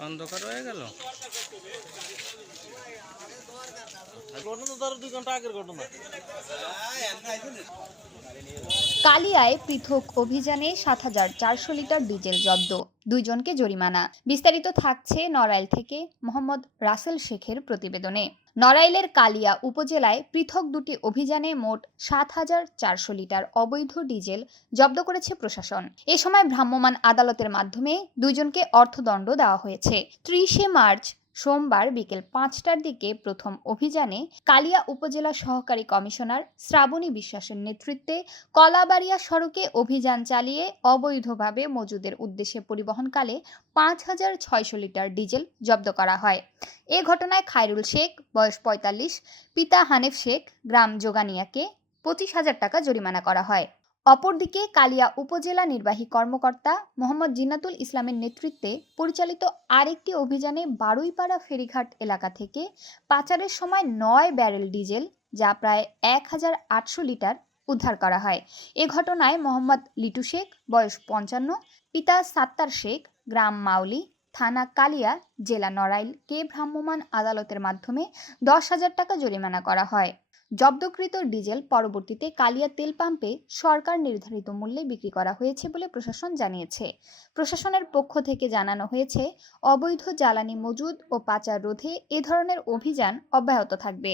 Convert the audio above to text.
অন্ধকার হয়ে গেল। কালিয়ায় পৃথক অভিযানে ৭,৪০০ লিটার ডিজেল জব্দ, ২ জনকে জরিমানা। বিস্তারিত থাকছে নড়াইল থেকে মোহাম্মদ রাসেল শেখের প্রতিবেদনে। নড়াইলের কালিয়া উপজেলায় পৃথক দুটি অভিযানে মোট ৭,৪০০ লিটার অবৈধ ডিজেল জব্দ করেছে প্রশাসন। এ সময় ভ্রাম্যমাণ আদালতের মাধ্যমে ২ জনকে অর্থদণ্ড দেওয়া হয়েছে। ৩০ মার্চ সোমবার বিকেল ৫টার দিকে প্রথম অভিযানে কালিয়া উপজেলা সহকারী কমিশনার শ্রাবণী বিশ্বাসের নেতৃত্বে কলাবাড়িয়া সড়কে অভিযান চালিয়ে অবৈধভাবে মজুদের উদ্দেশ্যে পরিবহনকালে ৫,৬০০ লিটার ডিজেল জব্দ করা হয়। এ ঘটনায় খায়রুল শেখ বয়স ৪৫, পিতা হানেফ শেখ গ্রাম যোগানিয়াকে ২৫,০০০ টাকা জরিমানা করা হয়। অপরদিকে কালিয়া উপজেলা নির্বাহী কর্মকর্তা মোহাম্মদ জিন্নাতুল ইসলামের নেতৃত্বে পরিচালিত আরেকটি অভিযানে বারুইপাড়া ফেরিঘাট এলাকা থেকে পাচারের সময় ৯ ব্যারেল ডিজেল, যা প্রায় ১,৮০০ লিটার উদ্ধার করা হয়। এ ঘটনায় মোহাম্মদ লিটু শেখ বয়স ৫৫, পিতা সাত্তার শেখ গ্রাম মাউলি, থানা কালিয়া, জেলা নড়াইলকে ভ্রাম্যমাণ আদালতের মাধ্যমে ১০,০০০ টাকা জরিমানা করা হয়। জব্দকৃত ডিজেল পরবর্তীতে কালিয়া তেল পাম্পে সরকার নির্ধারিত মূল্যে বিক্রি করা হয়েছে বলে প্রশাসন জানিয়েছে। প্রশাসনের পক্ষ থেকে জানানো হয়েছে, অবৈধ জ্বালানি মজুদ ও পাচার রোধে এ ধরনের অভিযান অব্যাহত থাকবে।